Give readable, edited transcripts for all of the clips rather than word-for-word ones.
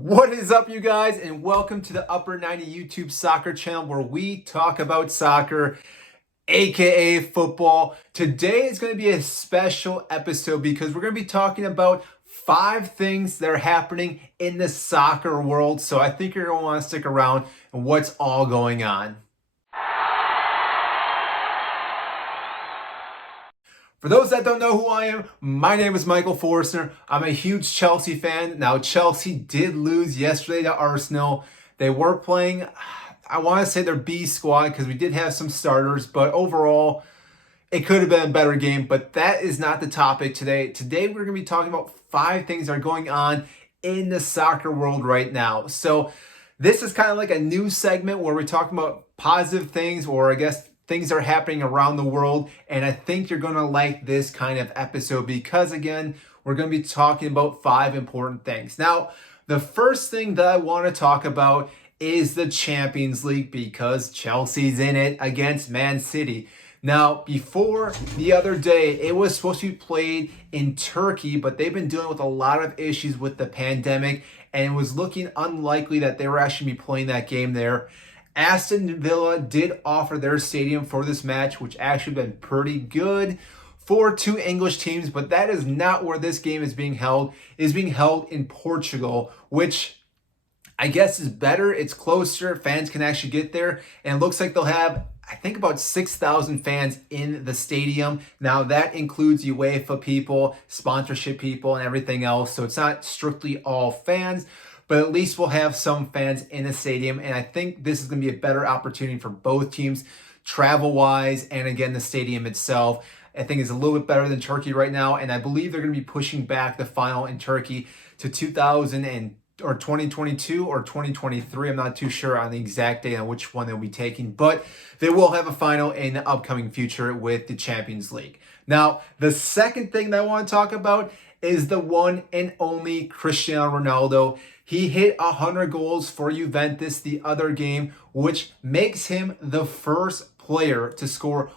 What is up, you guys, and welcome to the Upper 90 YouTube soccer channel where we talk about soccer, aka football. Today is going to be a special episode because we're going to be talking about 5 things that are happening in the soccer world. So I think you're going to want to stick around and what's all going on. For those that don't know who I am, my name is Michael Forstner. I'm a huge Chelsea fan. Now, Chelsea did lose yesterday to Arsenal. They were playing, I want to say their B squad because we did have some starters, but overall, it could have been a better game, but that is not the topic today. Today, we're going to be talking about 5 things that are going on in the soccer world right now. So this is kind of like a news segment where we're talking about positive things, or I guess things are happening around the world, and I think you're going to like this kind of episode because, again, we're going to be talking about 5 important things. Now, the first thing that I want to talk about is the Champions League because Chelsea's in it against Man City. Now, before the other day, it was supposed to be played in Turkey, but they've been dealing with a lot of issues with the pandemic, and it was looking unlikely that they were actually be playing that game there. Aston Villa did offer their stadium for this match, which actually been pretty good for 2 English teams, but that is not where this game is being held. It is being held in Portugal, which I guess is better. It's closer. Fans can actually get there, and it looks like they'll have, I think, about 6,000 fans in the stadium. Now, that includes UEFA people, sponsorship people, and everything else, so it's not strictly all fans, but at least we'll have some fans in the stadium, and I think this is going to be a better opportunity for both teams, travel-wise, and again, the stadium itself. I think is a little bit better than Turkey right now, and I believe they're going to be pushing back the final in Turkey to 2022 or 2023. I'm not too sure on the exact date on which one they'll be taking, but they will have a final in the upcoming future with the Champions League. Now, the second thing that I want to talk about is the one and only Cristiano Ronaldo. He hit 100 goals for Juventus the other game, which makes him the first player to score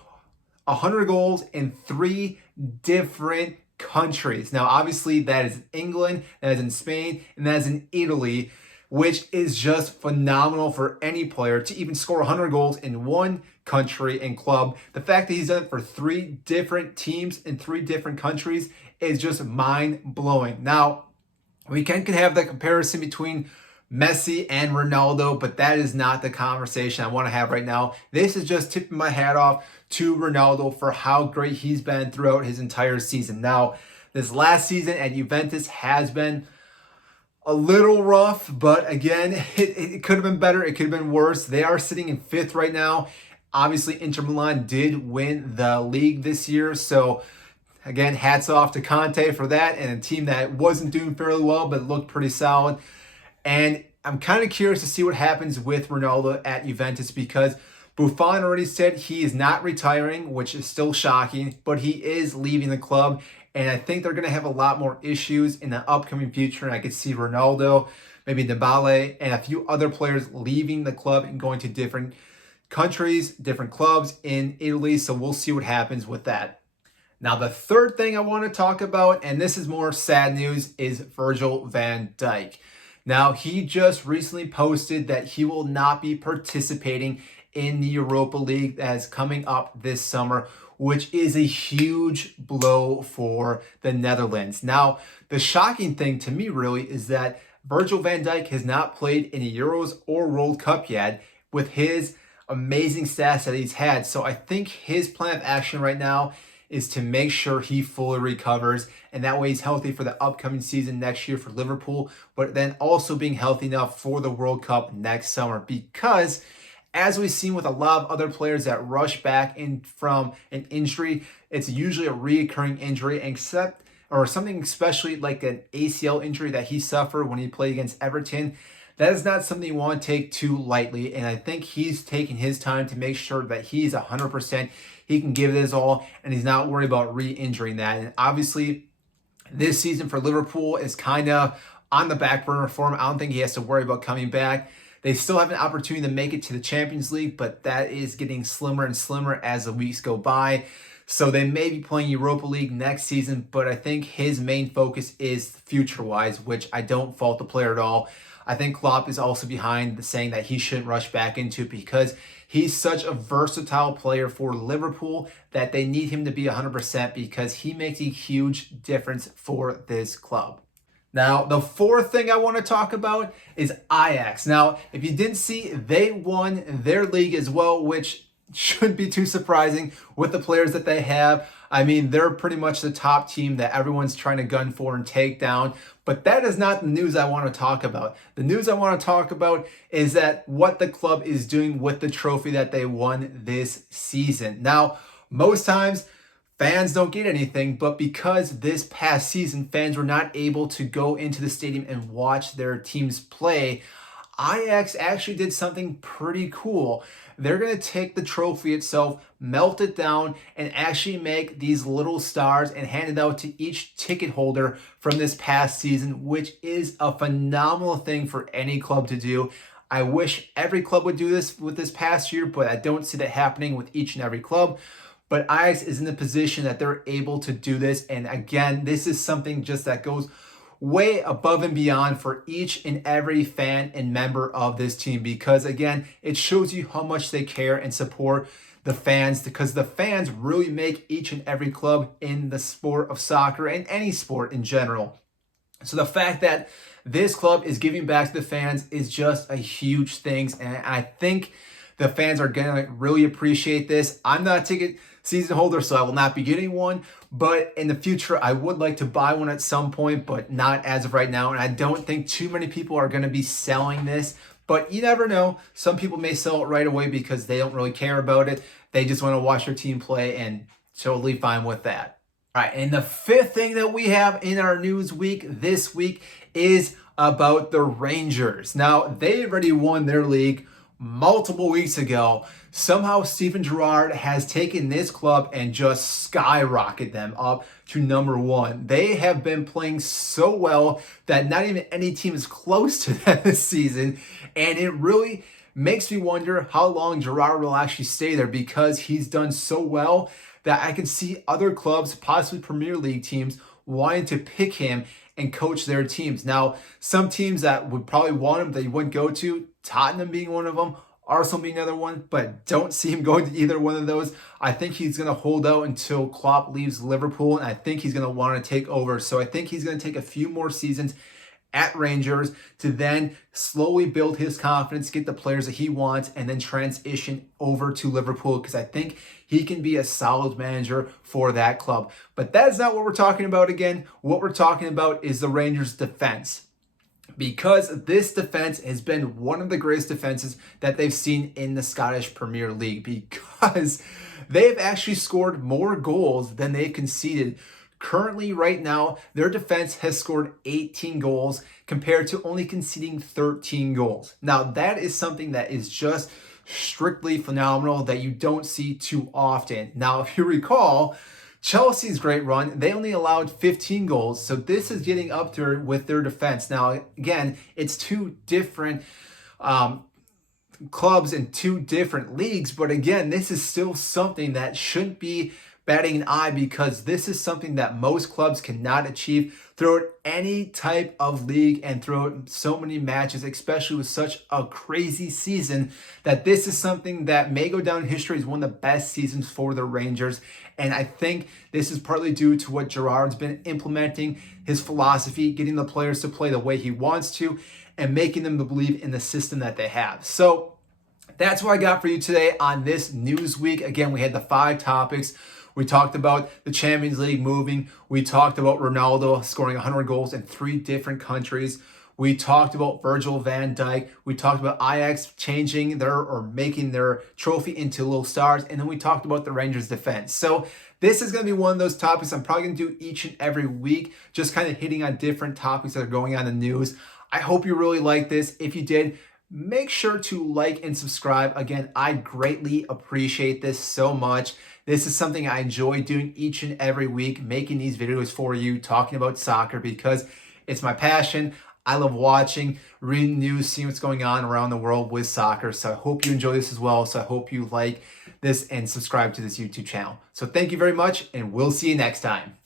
100 goals in 3 different countries. Now, obviously, that is England, that is in Spain, and that is in Italy, which is just phenomenal for any player to even score 100 goals in one country and club. The fact that he's done it for 3 different teams in 3 different countries is just mind-blowing. Now, we can have the comparison between Messi and Ronaldo, but that is not the conversation I want to have right now. This is just tipping my hat off to Ronaldo for how great he's been throughout his entire season. Now, this last season at Juventus has been a little rough, but again, it could have been better. It could have been worse. They are sitting in 5th right now. Obviously, Inter Milan did win the league this year, so again, hats off to Conte for that, and a team that wasn't doing fairly well but looked pretty solid. And I'm kind of curious to see what happens with Ronaldo at Juventus because Buffon already said he is not retiring, which is still shocking, but he is leaving the club. And I think they're going to have a lot more issues in the upcoming future. And I could see Ronaldo, maybe Dybala, and a few other players leaving the club and going to different countries, different clubs in Italy. So we'll see what happens with that. Now, the third thing I want to talk about, and this is more sad news, is Virgil van Dijk. Now, he just recently posted that he will not be participating in the Europa League that is coming up this summer, which is a huge blow for the Netherlands. Now, the shocking thing to me really is that Virgil van Dijk has not played in the Euros or World Cup yet with his amazing stats that he's had. So I think his plan of action right now is to make sure he fully recovers, and that way he's healthy for the upcoming season next year for Liverpool, but then also being healthy enough for the World Cup next summer. Because as we've seen with a lot of other players that rush back in from an injury, it's usually a reoccurring injury, except or something especially like an ACL injury that he suffered when he played against Everton. That is not something you want to take too lightly, and I think he's taking his time to make sure that he's 100%. He can give it his all, and he's not worried about re-injuring that. And obviously, this season for Liverpool is kind of on the back burner for him. I don't think he has to worry about coming back. They still have an opportunity to make it to the Champions League, but that is getting slimmer and slimmer as the weeks go by. So they may be playing Europa League next season, but I think his main focus is future-wise, which I don't fault the player at all. I think Klopp is also behind the saying that he shouldn't rush back into it because he's such a versatile player for Liverpool that they need him to be 100% because he makes a huge difference for this club. Now, the fourth thing I want to talk about is Ajax. Now, if you didn't see, they won their league as well, which shouldn't be too surprising with the players that they have. I mean, they're pretty much the top team that everyone's trying to gun for and take down. But that is not the news I want to talk about. The news I want to talk about is that what the club is doing with the trophy that they won this season. Now, most times, fans don't get anything, but because this past season fans were not able to go into the stadium and watch their teams play, Ajax actually did something pretty cool. They're going to take the trophy itself, melt it down, and actually make these little stars and hand it out to each ticket holder from this past season, which is a phenomenal thing for any club to do. I wish every club would do this with this past year, but I don't see that happening with each and every club. But Ajax is in the position that they're able to do this. And again, this is something just that goes way above and beyond for each and every fan and member of this team because, again, it shows you how much they care and support the fans because the fans really make each and every club in the sport of soccer and any sport in general. So the fact that this club is giving back to the fans is just a huge thing. And I think the fans are going to really appreciate this. I'm not a ticket season holder, so I will not be getting one. But in the future, I would like to buy one at some point, but not as of right now. And I don't think too many people are going to be selling this. But you never know. Some people may sell it right away because they don't really care about it. They just want to watch their team play and totally fine with that. All right, and the fifth thing that we have in our news week this week is about the Rangers. Now, they already won their league multiple weeks ago. Somehow Steven Gerrard has taken this club and just skyrocketed them up to number one. They have been playing so well that not even any team is close to them this season. And it really makes me wonder how long Gerrard will actually stay there because he's done so well that I can see other clubs, possibly Premier League teams, wanting to pick him and coach their teams. Now, some teams that would probably want him that he wouldn't go to, Tottenham being one of them, Arsenal being another one, but don't see him going to either one of those. I think he's going to hold out until Klopp leaves Liverpool, and I think he's going to want to take over. So I think he's going to take a few more seasons at Rangers to then slowly build his confidence, get the players that he wants, and then transition over to Liverpool because I think he can be a solid manager for that club. But that's not what we're talking about again. What we're talking about is the Rangers' defense. Because this defense has been one of the greatest defenses that they've seen in the Scottish Premier League because they've actually scored more goals than they've conceded. Currently, right now, their defense has scored 18 goals compared to only conceding 13 goals. Now, that is something that is just strictly phenomenal that you don't see too often. Now, if you recall, Chelsea's great run, they only allowed 15 goals. So this is getting up there with their defense. Now, again, it's two different clubs in two different leagues. But again, this is still something that shouldn't be batting an eye because this is something that most clubs cannot achieve throughout any type of league and throughout so many matches, especially with such a crazy season, that this is something that may go down in history as one of the best seasons for the Rangers. And I think this is partly due to what Gerrard's been implementing, his philosophy, getting the players to play the way he wants to, and making them to believe in the system that they have. So that's what I got for you today on this news week. Again, we had the 5 topics. We talked about the Champions League moving. We talked about Ronaldo scoring 100 goals in 3 different countries. We talked about Virgil van Dijk. We talked about Ajax changing making their trophy into little stars. And then we talked about the Rangers defense. So this is going to be one of those topics I'm probably going to do each and every week, just kind of hitting on different topics that are going on in the news. I hope you really like this. If you did, make sure to like and subscribe. Again, I greatly appreciate this so much. This is something I enjoy doing each and every week, making these videos for you, talking about soccer because it's my passion. I love watching, reading news, seeing what's going on around the world with soccer. So I hope you enjoy this as well. So I hope you like this and subscribe to this YouTube channel. So thank you very much, and we'll see you next time.